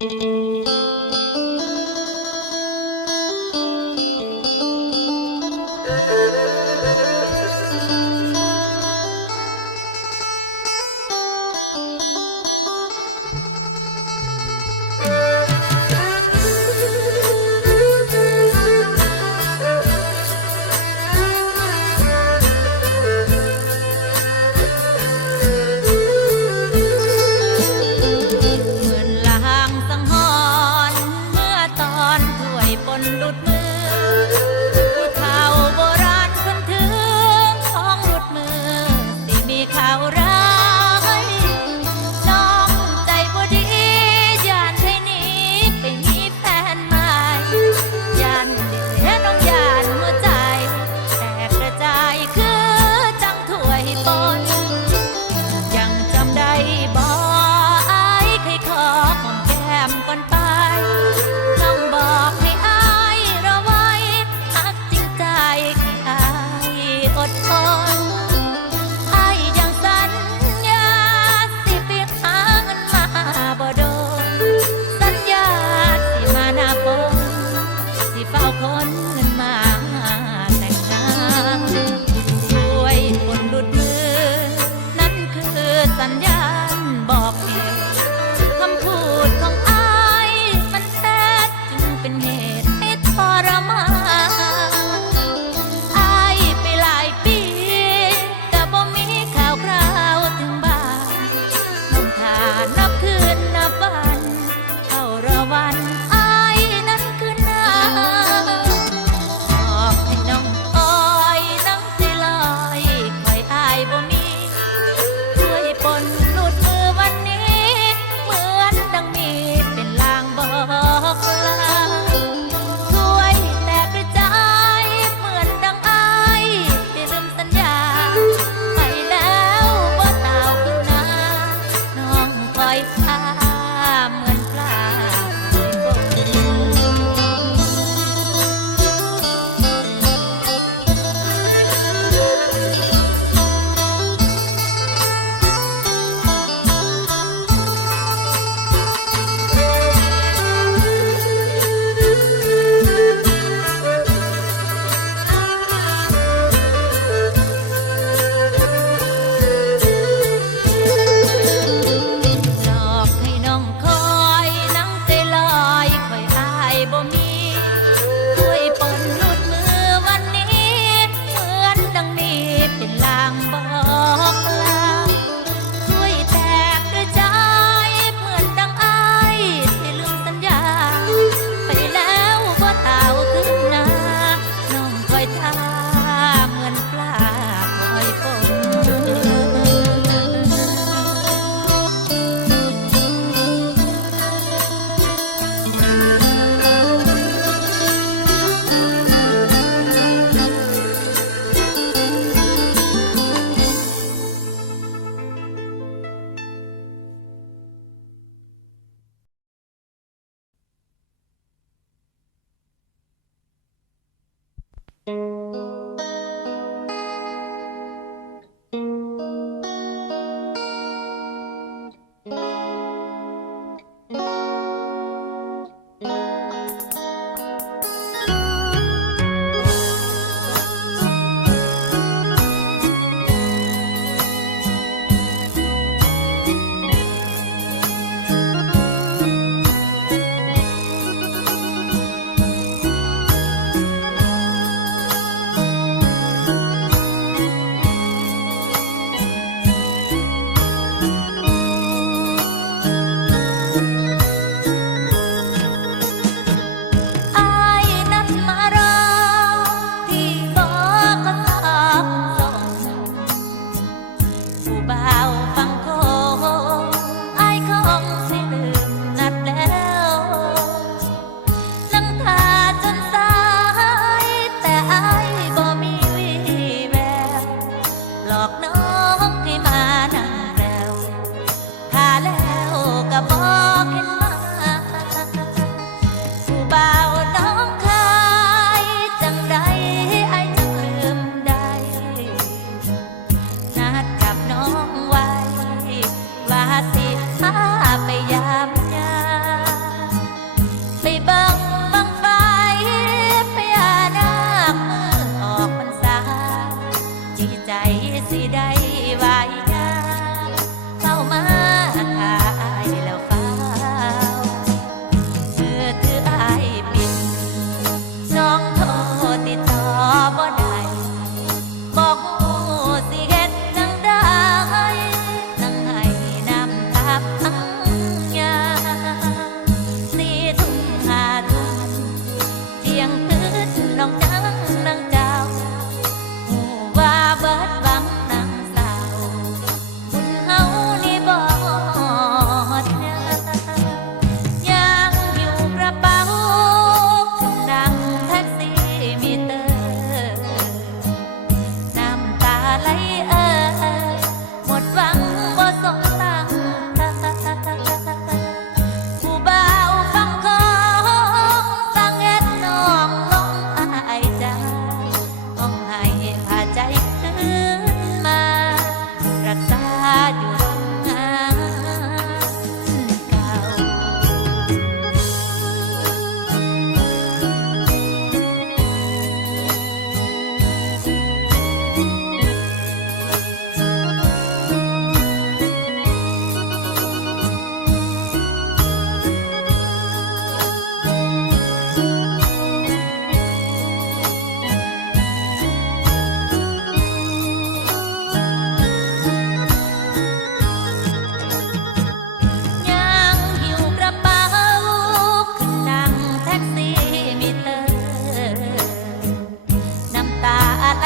Música ปนหลุดมือ คน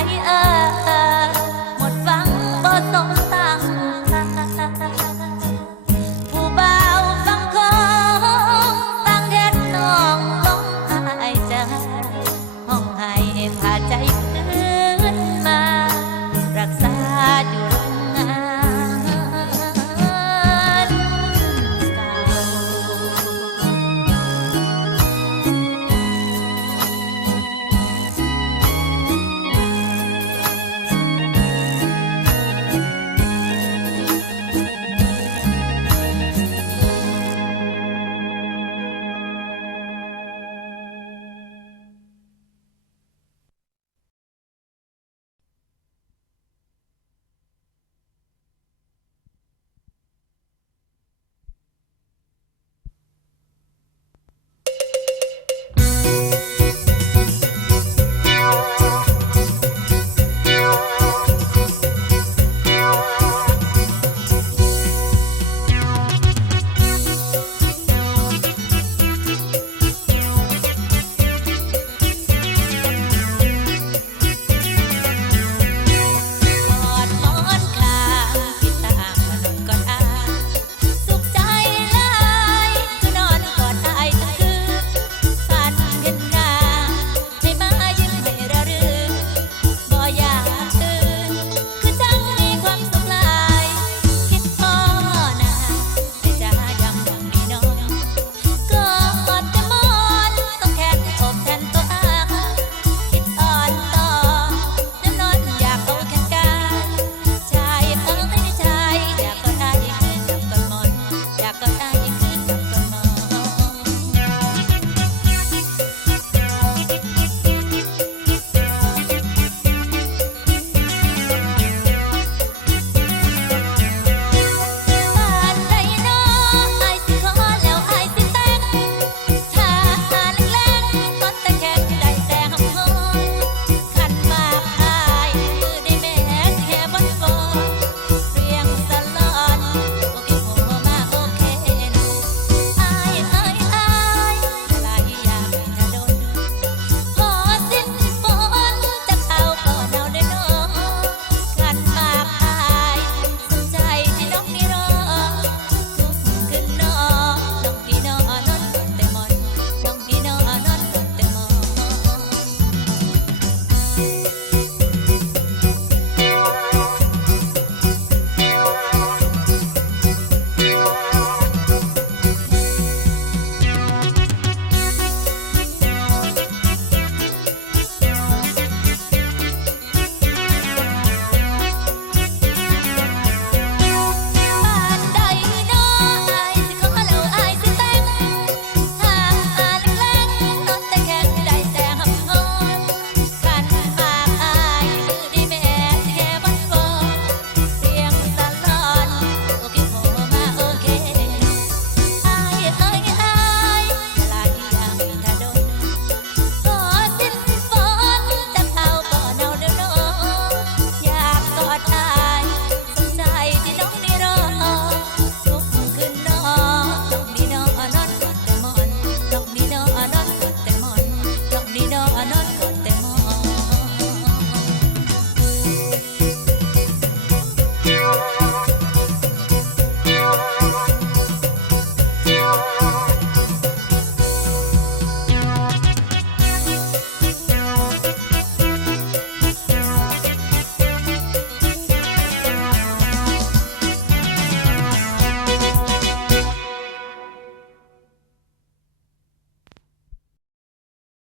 ายเอ่ย